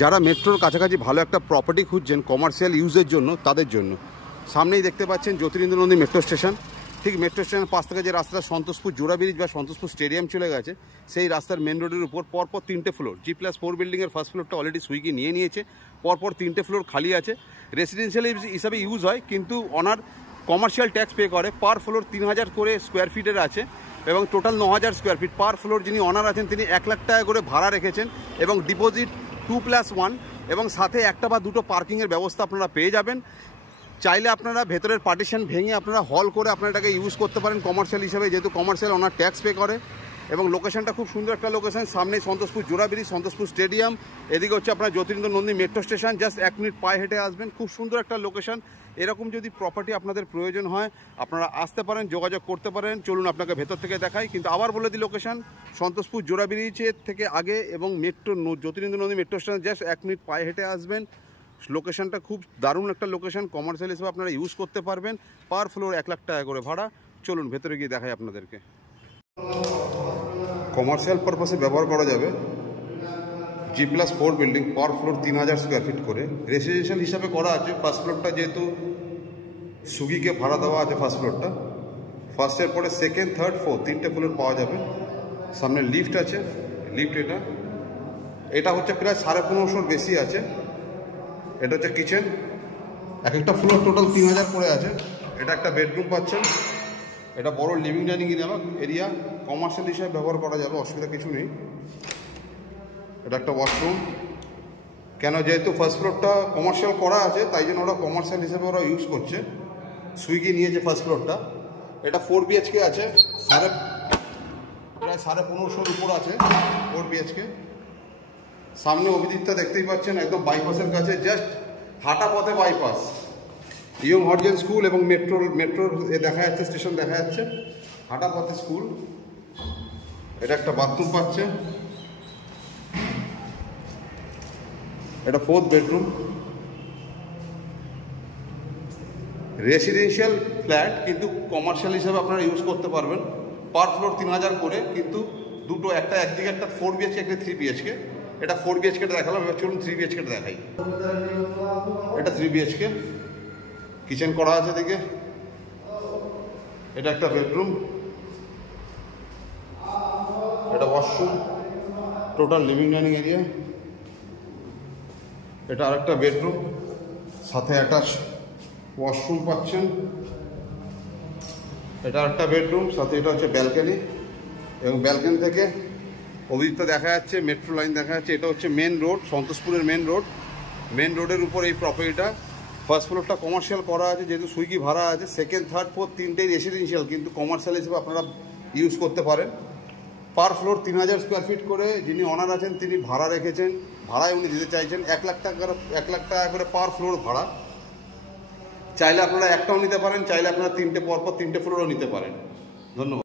যারা মেট্রোর কাছাকাছি ভালো একটা প্রপার্টি খুঁজছেন কমার্শিয়াল ইউজের জন্য, তাদের জন্য সামনেই দেখতে পাচ্ছেন জ্যোতিরিন্দ্র নন্দী মেট্রো স্টেশন। ঠিক মেট্রো স্টেশনের পাশ থেকে যে রাস্তাটা সন্তোষপুর জোড়া ব্রিজ বা সন্তোষপুর স্টেডিয়াম চলে গেছে, সেই রাস্তার মেন রোডের উপর পরপর 3টে ফ্লোর, G+4 বিল্ডিংয়ের ফার্স্ট ফ্লোরটা অলরেডি সুইগি নিয়ে নিয়েছে, পরপর 3টে ফ্লোর খালি আছে। রেসিডেন্সিয়াল হিসাবে ইউজ হয়, কিন্তু অনার কমার্শিয়াল ট্যাক্স পে করে। পার ফ্লোর 3000 করে স্কোয়ার ফিটের আছে এবং টোটাল 9000 স্কোয়ার ফিট। পার ফ্লোর যিনি অনার আছেন তিনি 1 লাখ টাকা করে ভাড়া রেখেছেন এবং ডিপোজিট 2+1 এবং সাথে একটা বা দুটো পার্কিংয়ের ব্যবস্থা আপনারা পেয়ে যাবেন। চাইলে আপনারা ভেতরের পার্টিশন ভেঙে আপনারা হল করে আপনারা এটাকে ইউজ করতে পারেন কমার্শিয়াল হিসাবে, যেহেতু কমার্শিয়াল ওনার ট্যাক্স পে করে। এবং লোকেশনটা খুব সুন্দর একটা লোকেশন, সামনে সন্তোষপুর জোড়া ব্রিজ, সন্তোষপুর স্টেডিয়াম, এদিকে হচ্ছে আপনার Jyotirindra Nandi metro station, just 1 minute পায়ে হেঁটে আসবেন। খুব সুন্দর একটা লোকেশন। এরকম যদি প্রপার্টি আপনাদের প্রয়োজন হয় আপনারা আসতে পারেন, যোগাযোগ করতে পারেন। চলুন আপনাকে ভেতর থেকে দেখাই, কিন্তু আবার বলে দিই লোকেশন সন্তোষপুর জোড়া ব্রিজের থেকে আগে এবং metro Jyotirindra Nandi metro station just 1 minute পায়ে হেঁটে আসবেন। লোকেশনটা খুব দারুণ একটা লোকেশন, কমার্শিয়াল হিসেবে আপনারা ইউজ করতে পারবেন। পার ফ্লোর 1 লাখ টাকা করে ভাড়া। চলুন ভেতরে গিয়ে দেখাই আপনাদেরকে। কমার্শিয়াল পারপাসে ব্যবহার করা যাবে। G+4 বিল্ডিং, পার ফ্লোর 3000 স্কোয়ার ফিট করে। রেসিডেন্সিয়াল হিসাবে করা আছে। ফার্স্ট ফ্লোরটা যেহেতু সুগিকে ভাড়া দেওয়া আছে, ফার্স্ট ফ্লোরটা, ফার্স্টের পরে সেকেন্ড, থার্ড, ফোর্থ 3টে ফ্লোর পাওয়া যাবে। সামনে লিফট আছে, লিফট এটা হচ্ছে প্রায় 1550 বেশি আছে। এটা হচ্ছে কিচেন। এক একটা ফ্লোর টোটাল 3000 করে আছে। এটা একটা বেডরুম পাচ্ছেন। এটা বড় লিভিং ডাইনিং এরিয়া, কমার্শিয়াল হিসাবে ব্যবহার করা যাবে, অসুবিধা কিছু নেই। এটা একটা ওয়াশরুম। কেন, যেহেতু ফার্স্ট ফ্লোরটা কমার্শিয়াল করা আছে তাই জন্য ওরা কমার্শিয়াল হিসেবে ওরা ইউজ করছে। সুইগি নিয়েছে ফার্স্ট ফ্লোরটা। এটা 4 BHK আছে, প্রায় 1550 উপর আছে 4 BHK। সামনে অভিদিকটা দেখতেই পাচ্ছেন, একদম বাইপাসের কাছে, জাস্ট হাঁটা পথে বাইপাস। ইয়ং হর্জেন স্কুল এবং মেট্রোর দেখা যাচ্ছে, স্টেশন দেখা যাচ্ছে, হাঁটা পথে স্কুল। এটা একটা বাথরুম পাচ্ছে। এটা 4th বেডরুম। রেসিডেন্সিয়াল ফ্ল্যাট, কিন্তু কমার্শিয়াল হিসাবে আপনারা ইউজ করতে পারবেন। পার ফ্লোর 3000 করে, কিন্তু দুটো, একটা একদিকে একটা 4 BHK, একটা 3 BHK। এটা 4 BHKটা দেখালাম, এবার চলুন 3 BHKটা দেখাই। এটা 3 BHK, কিচেন করা আছে দিকে। এটা একটা বেডরুম, এটা washroom, total living dining area. এটা আরেকটা বেডরুম, সাথে অ্যাটাচ ওয়াশরুম পাচ্ছেন। এটা আরেকটা বেডরুম, সাথে এটা হচ্ছে ব্যালকনি, এবং ব্যালকনি থেকে অভিদিকটা দেখা যাচ্ছে, মেট্রো লাইন দেখা যাচ্ছে। এটা হচ্ছে মেন রোড, সন্তোষপুরের মেন রোড। মেন রোডের উপর এই প্রপার্টিটা। ফার্স্ট ফ্লোরটা কমার্শিয়াল করা আছে, যেহেতু সুইগি ভাড়া আছে। সেকেন্ড, থার্ড, ফোর্থ 3টেই রেসিডেন্সিয়াল, কিন্তু কমার্শিয়াল হিসেবে আপনারা ইউজ করতে পারেন। পার ফ্লোর 3000 স্কোয়ার ফিট করে। যিনি অনার আছেন তিনি ভাড়া রেখেছেন, ভাড়ায় উনি দিতে চাইছেন 1 লাখ টাকা করে পার ফ্লোর ভাড়া। চাইলে আপনারা একটাও নিতে পারেন, চাইলে আপনারা পরপর 3টে ফ্লোরও নিতে পারেন। ধন্যবাদ।